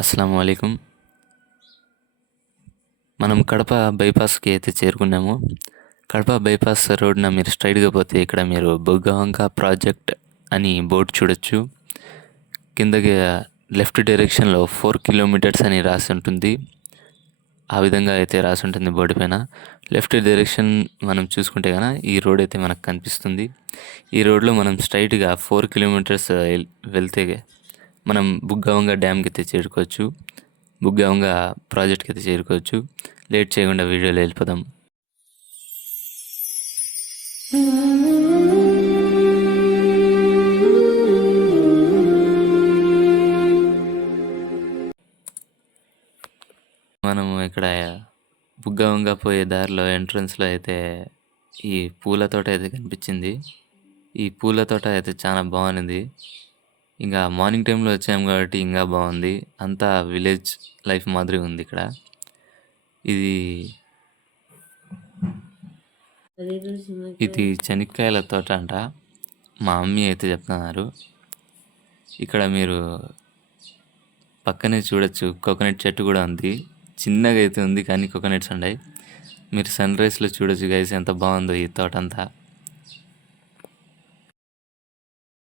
అస్సలాము అలైకుం. మనం కడప బైపాస్‌కి అయితే చేరుకున్నాము. కడప బైపాస్ రోడ్‌న మీరు స్ట్రెయిట్‌గా పోతే ఇక్కడ మీరు బుగ్గవంక ప్రాజెక్ట్ అని బోర్డ్ చూడొచ్చు. కిందకి లెఫ్ట్ డైరెక్షన్‌లో 4 కిలోమీటర్స్ అని రాసి ఉంటుంది. ఆ విధంగా అయితే రాసి ఉంటుంది బోర్డు పైన. లెఫ్ట్ డైరెక్షన్ మనం చూసుకుంటే గన ఈ రోడ్ అయితే మనకు కనిపిస్తుంది. ఈ రోడ్‌లో మనం స్ట్రెయిట్‌గా 4 కిలోమీటర్స్ వెళ్తే మనం బుగ్గవంక డ్యామ్‌కి అయితే చేరుకోవచ్చు. బుగ్గవంక ప్రాజెక్ట్‌కి అయితే చేరుకోవచ్చు. లేట్ చేయకుండా వీడియోలో వెళ్ళిపోదాం. మనము ఇక్కడ బుగ్గవంక పోయే దారిలో ఎంట్రన్స్‌లో అయితే ఈ పూల తోట అయితే కనిపించింది. ఈ పూల తోట అయితే చాలా బాగుంది. ఇంకా మార్నింగ్ టైంలో వచ్చాము కాబట్టి ఇంకా బాగుంది. అంతా విలేజ్ లైఫ్ మాదిరి ఉంది ఇక్కడ. ఇది చెనిక్కాయల తోట అంట. మా మమ్మీ అయితే చెప్తున్నారు. ఇక్కడ మీరు పక్కనే చూడొచ్చు కోకోనట్ చెట్టు కూడా ఉంది. చిన్నగా అయితే ఉంది కానీ కోకోనట్స్ ఉన్నాయి. మీరు సన్ రైజ్లో చూడొచ్చు గైస్, ఎంత బాగుందో ఈ తోట అంతా.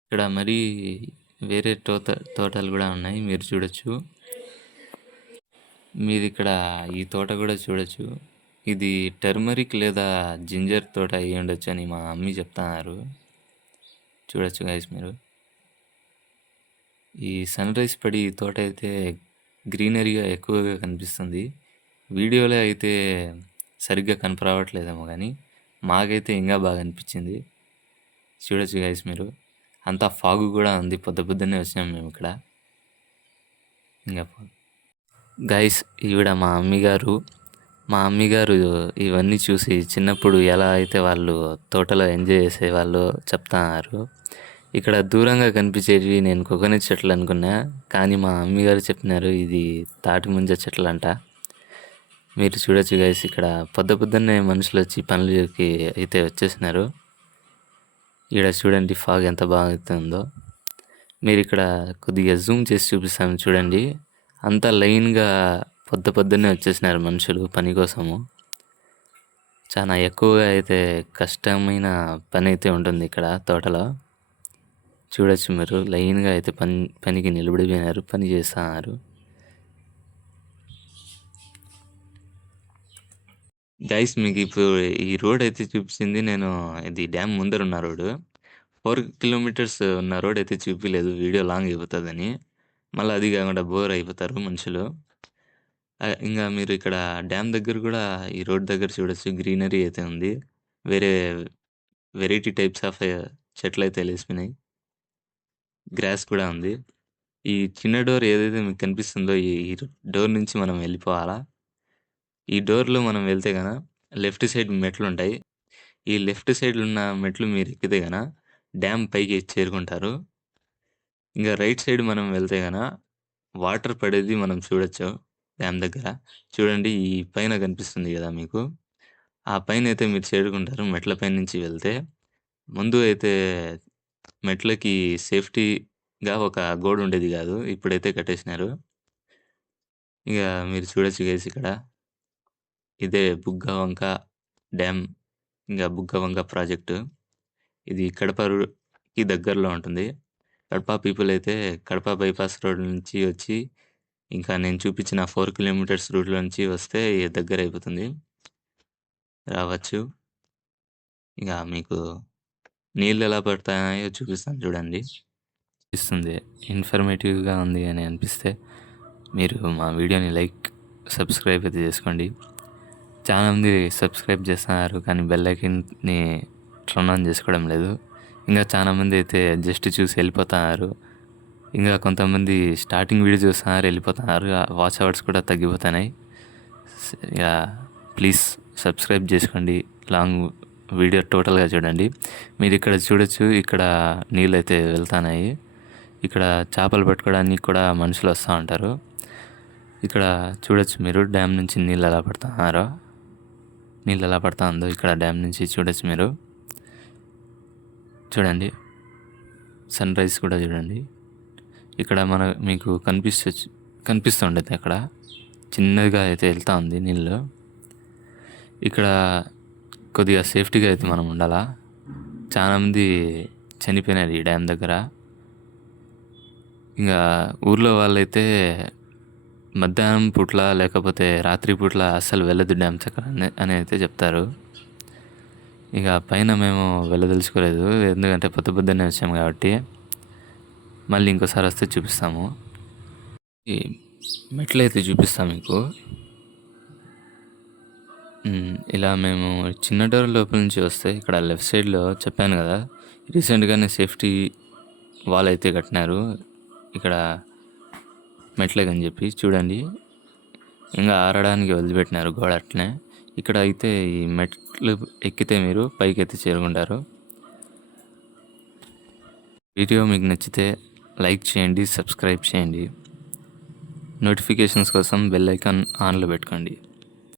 ఇక్కడ మరి వేరే తోటలు కూడా ఉన్నాయి, మీరు చూడొచ్చు. మీరు ఇక్కడ ఈ తోట కూడా చూడొచ్చు. ఇది టర్మరిక్ లేదా జింజర్ తోట అయ్యి ఉండొచ్చు అని మా మమ్మీ చెప్తున్నారు. చూడొచ్చు గైస్ మీరు. ఈ సన్ రైజ్ పడి ఈ తోట అయితే గ్రీనరీగా ఎక్కువగా కనిపిస్తుంది. వీడియోలో అయితే సరిగ్గా కనపరావట్లేదేమో కానీ మాకైతే ఇంకా బాగా అనిపించింది. చూడొచ్చు గైస్ మీరు. అంతా ఫాగు కూడా ఉంది. పొద్దున్నే వచ్చినాం మేము ఇక్కడ. ఇంకా గైస్ ఈవిడ మా అమ్మగారు. మా అమ్మగారు ఇవన్నీ చూసి చిన్నప్పుడు ఎలా అయితే వాళ్ళు తోటలో ఎంజాయ్ చేసేవాళ్ళు చెప్తున్నారు. ఇక్కడ దూరంగా కనిపించేవి నేను కోకోనట్ చెట్లు అనుకున్నా, కానీ మా అమ్మగారు చెప్పినారు ఇది తాటి ముంజ చెట్లు అంట. మీరు చూడొచ్చు గైస్, ఇక్కడ పొద్దున్నే మనుషులు వచ్చి పనులకి అయితే వచ్చేసినారు. ఇక్కడ చూడండి ఫాగ్ ఎంత బాగా అవుతుందో. మీరు ఇక్కడ కొద్దిగా జూమ్ చేసి చూపిస్తాను చూడండి. అంతా లైన్గా పొద్దున్నే వచ్చేసినారు మనుషులు పని కోసము. చాలా ఎక్కువగా అయితే కష్టమైన పని అయితే ఉంటుంది ఇక్కడ తోటలో. చూడొచ్చు మీరు, లైన్గా అయితే పనికి నిలబడిపోయినారు, పని చేస్తున్నారు. గైస్ మీకు ఇప్పుడు ఈ రోడ్ అయితే చూపించింది నేను, ఇది డ్యామ్ ముందర ఉన్న రోడ్డు. 4 కిలోమీటర్స్ ఉన్న రోడ్ అయితే చూపించలేదు, వీడియో లాంగ్ అయిపోతుందని. మళ్ళీ అది కాకుండా బోర్ అయిపోతారు మనుషులు. ఇంకా మీరు ఇక్కడ డ్యామ్ దగ్గర కూడా ఈ రోడ్ దగ్గర చూడొచ్చు, గ్రీనరీ అయితే ఉంది. వేరే వెరైటీ టైప్స్ ఆఫ్ చెట్లు అయితే లేసిపోయినాయి. గ్రాస్ కూడా ఉంది. ఈ చిన్న డోర్ ఏదైతే మీకు కనిపిస్తుందో ఈ డోర్ నుంచి మనం వెళ్ళిపోవాలా. ఈ డోర్లో మనం వెళ్తే గన లెఫ్ట్ సైడ్ మెట్లు ఉంటాయి. ఈ లెఫ్ట్ సైడ్ ఉన్న మెట్లు మీరు ఎక్కితే గన డ్యామ్ పైకి చేరుకుంటారు. ఇంకా రైట్ సైడ్ మనం వెళ్తే గన వాటర్ పడేది మనం చూడొచ్చు. డ్యామ్ దగ్గర చూడండి, ఈ పైన కనిపిస్తుంది కదా మీకు, ఆ పైన అయితే మీరు చేరుకుంటారు. మెట్ల పైన నుంచి వెళ్తే ముందు అయితే మెట్లకి సేఫ్టీగా ఒక గోడ ఉండేది కాదు, ఇప్పుడైతే కట్టేసినారు. ఇక మీరు చూడొచ్చు గైస్ ఇక్కడ ఇదే బుగ్గవంక డ్యామ్, ఇంకా బుగ్గవంక ప్రాజెక్టు. ఇది కడపకి దగ్గరలో ఉంటుంది. కడప పీపుల్ అయితే కడప బైపాస్ రోడ్ నుంచి వచ్చి ఇంకా నేను చూపించిన 4 కిలోమీటర్స్ రూట్లో నుంచి వస్తే దగ్గర అయిపోతుంది, రావచ్చు. ఇక మీకు నీళ్ళు ఎలా పడతాయో చూపిస్తాను చూడండి. ఇస్తుంది ఇన్ఫర్మేటివ్గా ఉంది అని అనిపిస్తే మీరు మా వీడియోని లైక్, సబ్స్క్రైబ్ అయితే చేసుకోండి. చాలామంది సబ్స్క్రైబ్ చేస్తున్నారు కానీ బెల్ ఐకాన్ని టర్న్ ఆన్ చేసుకోవడం లేదు. ఇంకా చాలామంది అయితే జస్ట్ చూసి వెళ్ళిపోతున్నారు. ఇంకా కొంతమంది స్టార్టింగ్ వీడియో చూస్తున్నారు, వెళ్ళిపోతున్నారు. వాచ్ అవర్స్ కూడా తగ్గిపోతున్నాయి. ఇక ప్లీజ్ సబ్స్క్రైబ్ చేసుకోండి. లాంగ్ వీడియో టోటల్గా చూడండి. మీరు ఇక్కడ చూడొచ్చు, ఇక్కడ నీళ్ళు అయితే వెళ్తున్నాయి. ఇక్కడ చేపలు పట్టుకోవడానికి కూడా మనుషులు వస్తూ ఉంటారు. ఇక్కడ చూడొచ్చు మీరు డ్యామ్ నుంచి నీళ్ళు ఎలా పడుతున్నారో, నీళ్ళు ఎలా పడుతూ ఉందో ఇక్కడ డ్యామ్ నుంచి చూడొచ్చు మీరు. చూడండి సన్ రైజ్ కూడా చూడండి. ఇక్కడ మీకు కనిపిస్తుండేది అక్కడ. చిన్నదిగా అయితే వెళ్తా ఉంది నీళ్ళు. ఇక్కడ కొద్దిగా సేఫ్టీగా అయితే మనం ఉండాలా. చాలామంది చనిపోయినారు ఈ డ్యామ్ దగ్గర. ఇంకా ఊర్లో వాళ్ళైతే మధ్యాహ్నం పూట్ల లేకపోతే రాత్రి పూట్ల అస్సలు వెళ్ళదు డ్యామ్ దగ్గర అని అయితే చెప్తారు. ఇక పైన మేము వెళ్ళదలుచుకోలేదు, ఎందుకంటే పొద్దున్నే వచ్చాము కాబట్టి. మళ్ళీ ఇంకోసారి వస్తే చూపిస్తాము. ఈ మెట్లు అయితే చూపిస్తాం మీకు. ఇలా మేము చిన్న డోర్ లోపల నుంచి వస్తే ఇక్కడ లెఫ్ట్ సైడ్లో చెప్పాను కదా, రీసెంట్గానే సేఫ్టీ వాల్ అయితే కట్టినారు ఇక్కడ మెట్లకని చెప్పి. చూడండి, ఇంకా ఆరడానికి వదిలిపెట్టినారు గోడ అట్లనే. ఇక్కడ అయితే ఈ మెట్లు ఎక్కితే మీరు పైకి అయితే చేరుకుంటారు. వీడియో మీకు నచ్చితే లైక్ చేయండి, సబ్స్క్రైబ్ చేయండి. నోటిఫికేషన్స్ కోసం బెల్ ఐకాన్ ఆన్లో పెట్టుకోండి.